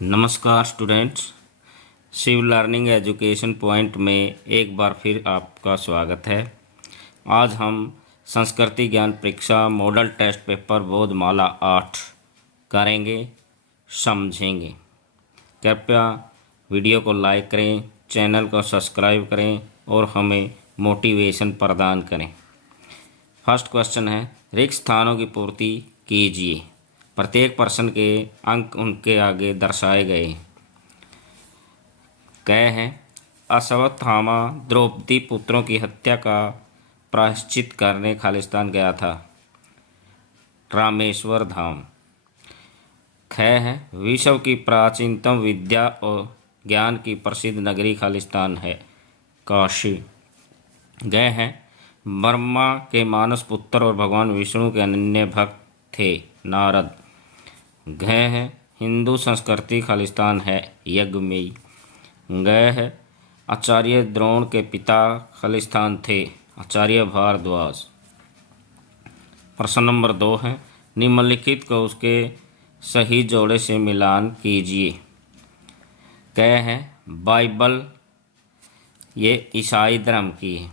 नमस्कार students, Shiv learning education point में एक बार फिर आपका स्वागत है। आज हम संस्कृति ज्ञान परीक्षा मॉडल टेस्ट पेपर बोधमाला 8 करेंगे, समझेंगे। कृपया वीडियो को लाइक करें, चैनल को सब्सक्राइब करें और हमें मोटिवेशन प्रदान करें। फर्स्ट क्वेश्चन है, रिक्त स्थानों की पूर्ति कीजिए। प्रत्येक प्रश्न के अंक उनके आगे दर्शाए गए कह हैं। अश्वत्थामा द्रौपदी पुत्रों की हत्या का प्रायश्चित करने खालिस्तान गया था। रामेश्वर धाम। ख है, विश्व की प्राचीनतम विद्या और ज्ञान की प्रसिद्ध नगरी खालिस्तान है। काशी। ग है, ब्रह्मा के मानस पुत्र और भगवान विष्णु के अनन्य भक्त थे। नारद। घ है, हिंदू संस्कृति खालिस्तान है। यज्ञमेई। ग है, आचार्य द्रोण के पिता खालिस्तान थे। आचार्य भारद्वाज। प्रश्न नंबर 2 है, निम्नलिखित को उसके सही जोड़े से मिलान कीजिए। क है, बाइबल ये ईसाई धर्म की है।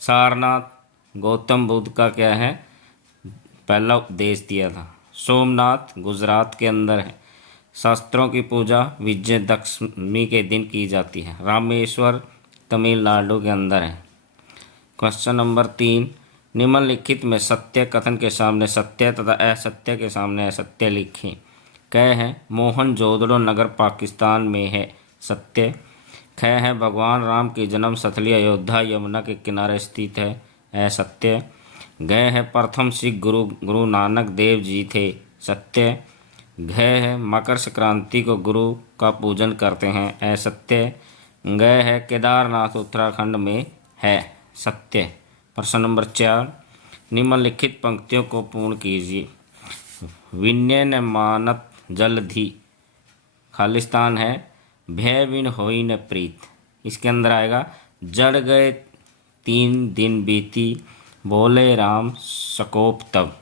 सारनाथ गौतम बुद्ध का क्या है, पहला उपदेश दिया था। सोमनाथ गुजरात के अंदर है। शास्त्रों की पूजा विजयदशमी के दिन की जाती है। रामेश्वर तमिलनाडु के अंदर है। क्वेश्चन नंबर 3, निम्नलिखित में सत्य कथन के सामने सत्य तथा असत्य के सामने असत्य लिखें। क है, मोहनजोदड़ो नगर पाकिस्तान में है। सत्य। ख है, भगवान राम की जन्म स्थली अयोध्या यमुना के किनारे स्थित है। असत्य। घ है, प्रथम सिख गुरु नानक देव जी थे। सत्य। घ है, मकर संक्रांति को गुरु का पूजन करते हैं। असत्य। घ है, केदारनाथ उत्तराखंड में है। सत्य। प्रश्न नंबर 4, निम्नलिखित पंक्तियों को पूर्ण कीजिए। विनय न मानत जलधि खालिस्तान है। भय बिन होई न प्रीत। इसके अंदर आएगा, जड़ गए 3 दिन बीती, बोले राम सकोप तब।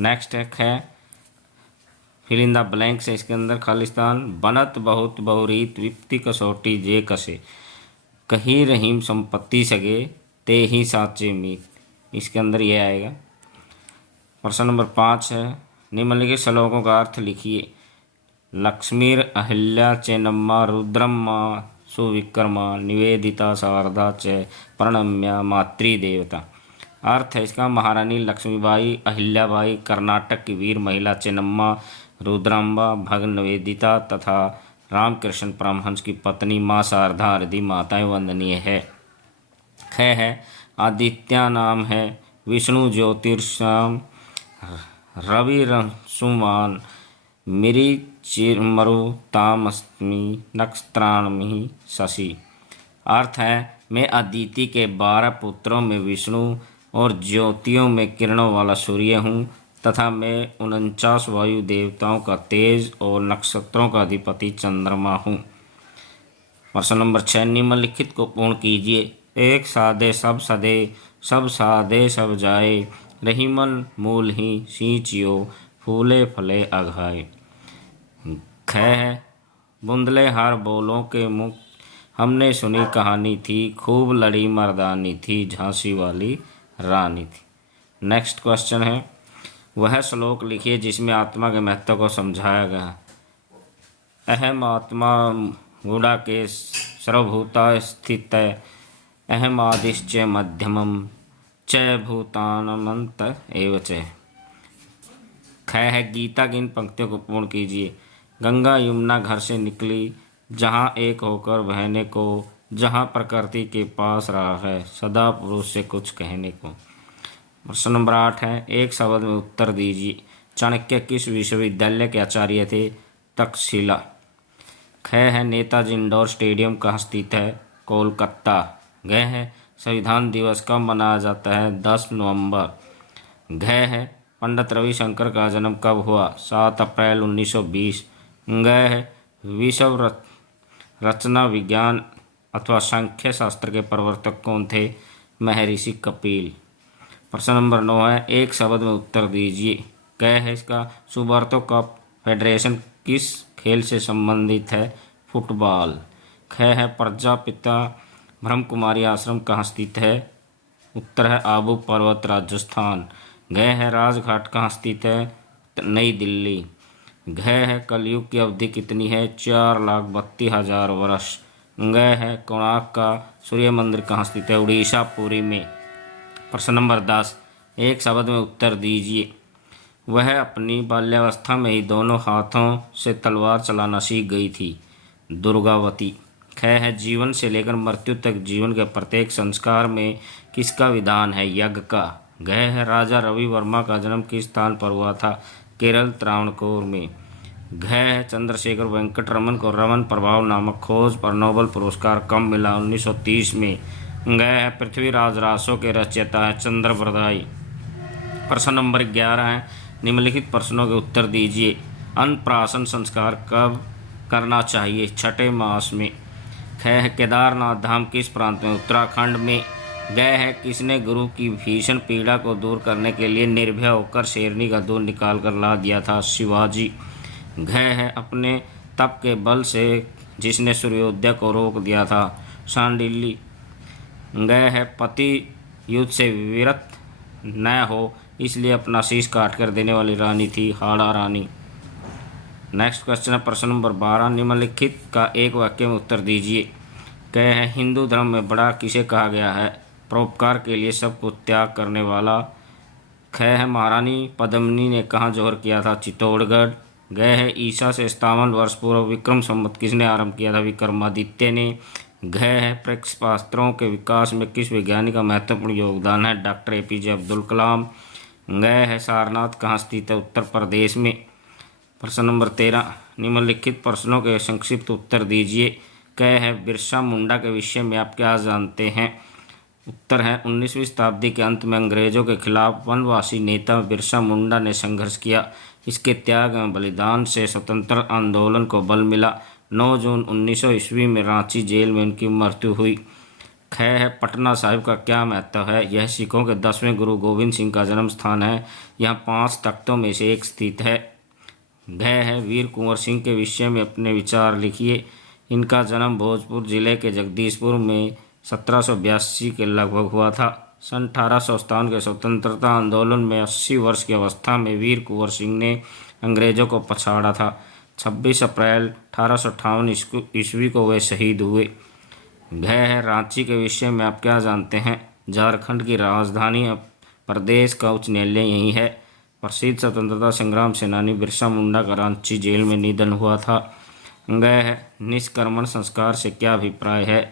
नेक्स्ट है फिल इन द ब्लैंक्स है इसके अंदर खालिस्तान। बनत बहुत बहुरीत विपत्ति कसौटी जे कसे, कही रहीम संपत्ति सगे, ते ही साचे मीत। इसके अंदर ये आएगा। प्रश्न नंबर 5 है, निम्नलिखित श्लोकों का अर्थ लिखिए। लक्ष्मीर अहिल्या चेन्नम्मा रुद्रम्मा सुविक्रमा निवेदिता शारदा च प्रणम्या मातृदेवता। अर्थ है इसका, महारानी लक्ष्मीबाई अहिल्याबाई कर्नाटक की वीर महिला चेन्नम्मा रुद्राम्बा भगन निवेदिता तथा रामकृष्ण परमहंस की पत्नी माँ शारदा आदि माताएं वंदनीय है। ख है, आदित्य नाम है। विष्णु ज्योतिर्श्याम रवि रंसुमान मिरी चिरमरु तामस्मी नक्षत्राणमि शशि। अर्थ है, मैं अदिति के 12 पुत्रों में विष्णु और ज्योतियों में किरणों वाला सूर्य हूँ तथा मैं 49 वायु देवताओं का तेज और नक्षत्रों का अधिपति चंद्रमा हूँ। प्रश्न नंबर 6, निम्नलिखित को पूर्ण कीजिए। एक साधे सब सदे, सब साधे सब जाए, रहीमन मूल ही सींचियो, फूले फले अघाए। ख है, बुंदले हार बोलों के मुख, हमने सुनी कहानी थी, खूब लड़ी मर्दानी थी, झांसी वाली रानी थी। नेक्स्ट क्वेश्चन है, वह श्लोक लिखिए जिसमें आत्मा के महत्व को समझाया गया। अहम आत्मा गुड़ा के सर्वभूता स्थित, अहम आदिश्च मध्यमम च भूतानमंत एव च। ख है, गीता की इन पंक्तियों को पूर्ण कीजिए। गंगा यमुना घर से निकली, जहाँ एक होकर बहने को, जहाँ प्रकृति के पास रहा है सदा पुरुष से कुछ कहने को। प्रश्न नंबर 8 है, एक शब्द में उत्तर दीजिए। चाणक्य किस विश्वविद्यालय के आचार्य थे? तक्षशिला। ख है, नेताजी इंडोर स्टेडियम कहाँ स्थित है? कोलकाता। घ है, संविधान दिवस कब मनाया जाता है? 10 नवंबर। घ है, पंडित रविशंकर का जन्म कब हुआ? 7 अप्रैल 1920। घ है, विश्व रचना विज्ञान अथवा सांख्य शास्त्र के प्रवर्तक कौन थे? महर्षि कपिल। प्रश्न नंबर 9 है, एक शब्द में उत्तर दीजिए। क है इसका, सुब्रतो कप फेडरेशन किस खेल से संबंधित है फुटबॉल। ख है प्रजापिता ब्रह्म कुमारी आश्रम कहाँ स्थित है? उत्तर है आबू पर्वत राजस्थान। घ है राजघाट कहाँ स्थित है? नई दिल्ली। घ है कलयुग की अवधि कितनी है? 4,32,000 वर्ष। घ है कोणार्क का सूर्य मंदिर कहाँ स्थित है? उड़ीसा पुरी में। प्रश्न नंबर 10, एक शब्द में उत्तर दीजिए। वह अपनी बाल्यावस्था में ही दोनों हाथों से तलवार चलाना सीख गई थी। दुर्गावती। ख है जीवन से लेकर मृत्यु तक जीवन के प्रत्येक संस्कार में किसका विधान है? यज्ञ का। घ है राजा रवि वर्मा का जन्म किस स्थान पर हुआ था? केरल त्रावणकोर में। घ है चंद्रशेखर वेंकट रमन को रमन प्रभाव नामक खोज पर नोबेल पुरस्कार कब मिला? 1930 में। घ है पृथ्वीराज रासो के रचयिता है चंद्रप्रदाय। प्रश्न नंबर 11 है, निम्नलिखित प्रश्नों के उत्तर दीजिए। अन्नप्राशन संस्कार कब करना चाहिए? छठे मास में। ख है केदारनाथ धाम किस प्रांत में? उत्तराखंड में। ग है किसने गुरु की भीषण पीड़ा को दूर करने के लिए निर्भय होकर शेरनी का दूध निकाल कर ला दिया था? शिवाजी। घ है अपने तप के बल से जिसने सूर्योदय को रोक दिया था? शांडिल्य। ग है पति युद्ध से विरत न हो इसलिए अपना शीश काट कर देने वाली रानी थी? हाड़ा रानी। नेक्स्ट क्वेश्चन है प्रश्न नंबर 12, निम्नलिखित का एक वाक्य में उत्तर दीजिए। क है हिंदू धर्म में बड़ा किसे कहा गया है? परोपकार के लिए सब कुछ त्याग करने वाला। ख है महारानी पद्मिनी ने कहाँ जोहर किया था? चित्तौड़गढ़। ग है ईसा से 57 वर्ष पूर्व विक्रम संवत किसने आरंभ किया था? विक्रमादित्य ने। घ है प्रक्षेपास्त्रों के विकास में किस वैज्ञानिक का महत्वपूर्ण योगदान है? Doctor APJ Abdul Kalam. घ है सारनाथ कहाँ स्थित है? उत्तर प्रदेश में। प्रश्न नंबर 13, निम्नलिखित प्रश्नों के संक्षिप्त उत्तर दीजिए। क है बिरसा मुंडा के विषय में आप क्या जानते हैं? उत्तर है 19वीं शताब्दी के अंत में अंग्रेजों के खिलाफ वनवासी नेता बिरसा मुंडा ने संघर्ष किया। इसके त्याग एवं बलिदान से स्वतंत्र आंदोलन को बल मिला। 9 जून 1900 ईस्वी में रांची जेल में उनकी मृत्यु हुई। ख है पटना साहिब का क्या महत्व है? यह सिखों के 10वें गुरु गोविंद सिंह का जन्म स्थान है। यहाँ 5 तख्तों में से एक स्थित है। घ है वीर कुंवर सिंह के विषय में अपने विचार लिखिए। इनका जन्म भोजपुर जिले के जगदीशपुर में 1782 के लगभग हुआ था। सन 1857 के स्वतंत्रता आंदोलन में 80 वर्ष की अवस्था में वीर कुंवर सिंह ने अंग्रेजों को पछाड़ा था। 26 अप्रैल 1858 ईस्वी को वे शहीद हुए। घ है रांची के विषय में आप क्या जानते हैं? झारखंड की राजधानी प्रदेश का उच्च न्यायालय यही है। प्रसिद्ध स्वतंत्रता संग्राम सेनानी बिरसा मुंडा का रांची जेल में निधन हुआ था। घ है निष्क्रमण संस्कार से क्या अभिप्राय है?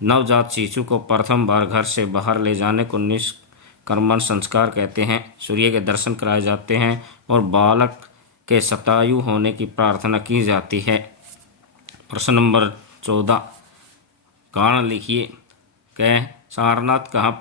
नवजात शिशु को प्रथम बार घर से बाहर ले जाने को निष्क्रमण संस्कार कहते हैं। सूर्य के दर्शन कराए जाते हैं और बालक के शतायु होने की प्रार्थना की जाती है। प्रश्न नंबर 14, कारण लिखिए। क सारनाथ कहाँ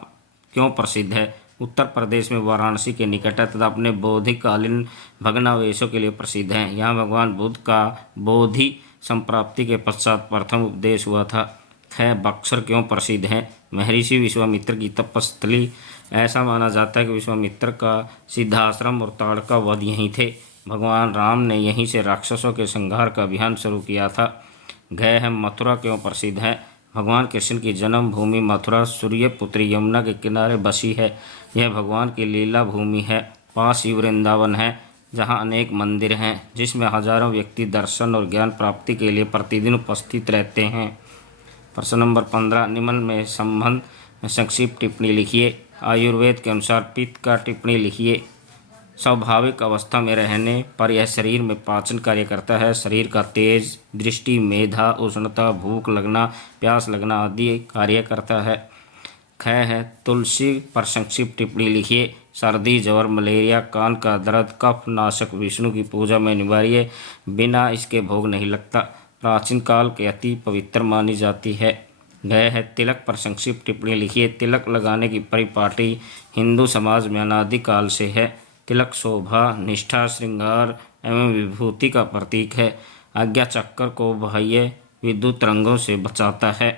क्यों प्रसिद्ध है? उत्तर प्रदेश में वाराणसी के निकट है तथा अपने बोधिकालीन भग्नावशेषों के लिए प्रसिद्ध है। यहाँ भगवान बुद्ध का बोधि संप्राप्ति के पश्चात प्रथम उपदेश हुआ था। ख बक्सर क्यों प्रसिद्ध है? महर्षि विश्वामित्र की तपस्थली। ऐसा माना जाता है कि विश्वामित्र का सिद्धाश्रम और ताड़का वध यहीं थे। भगवान राम ने यहीं से राक्षसों के संहार का अभियान शुरू किया था। घ है मथुरा क्यों प्रसिद्ध है? भगवान कृष्ण की जन्मभूमि मथुरा सूर्यपुत्री यमुना के किनारे बसी है। यह भगवान की लीला भूमि है। पास ही वृंदावन है जहाँ अनेक मंदिर हैं जिसमें हजारों व्यक्ति दर्शन और ज्ञान प्राप्ति के लिए प्रतिदिन उपस्थित रहते हैं। प्रश्न नंबर 15, निम्न में संबंध में संक्षिप्त टिप्पणी लिखिए। आयुर्वेद के अनुसार पित्त का टिप्पणी लिखिए। स्वाभाविक अवस्था में रहने पर यह शरीर में पाचन कार्य करता है। शरीर का तेज, दृष्टि, मेधा, उष्णता, भूख लगना, प्यास लगना आदि कार्य करता है। ख है तुलसी पर संक्षिप्त टिप्पणी लिखिए। सर्दी, ज्वर, मलेरिया, कान का दर्द, कफ नाशक, विष्णु की पूजा में अनिवार्य, बिना इसके भोग नहीं लगता। प्राचीन काल के अति पवित्र मानी जाती है। घ है तिलक पर संक्षिप्त टिप्पणी लिखिए। तिलक लगाने की परिपाटी हिंदू समाज में अनादिकाल से है। तिलक शोभा, निष्ठा, श्रृंगार एवं विभूति का प्रतीक है। आज्ञा चक्र को बाह्य विद्युत रंगों से बचाता है।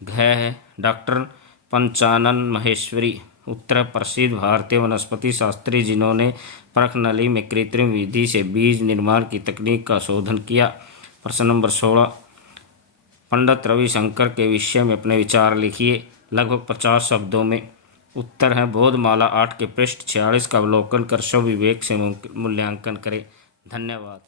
घ है डॉक्टर पंचानन महेश्वरी उत्तर प्रसिद्ध भारतीय वनस्पति शास्त्री जिन्होंने परख नली में कृत्रिम विधि से बीज निर्माण की तकनीक का शोधन किया। प्रश्न नंबर 16, पंडित रविशंकर के विषय में अपने विचार लिखिए लगभग 50 शब्दों में। उत्तर है बोधमाला 8 के पृष्ठ 46 का अवलोकन कर स्व विवेक से मूल्यांकन करें। धन्यवाद।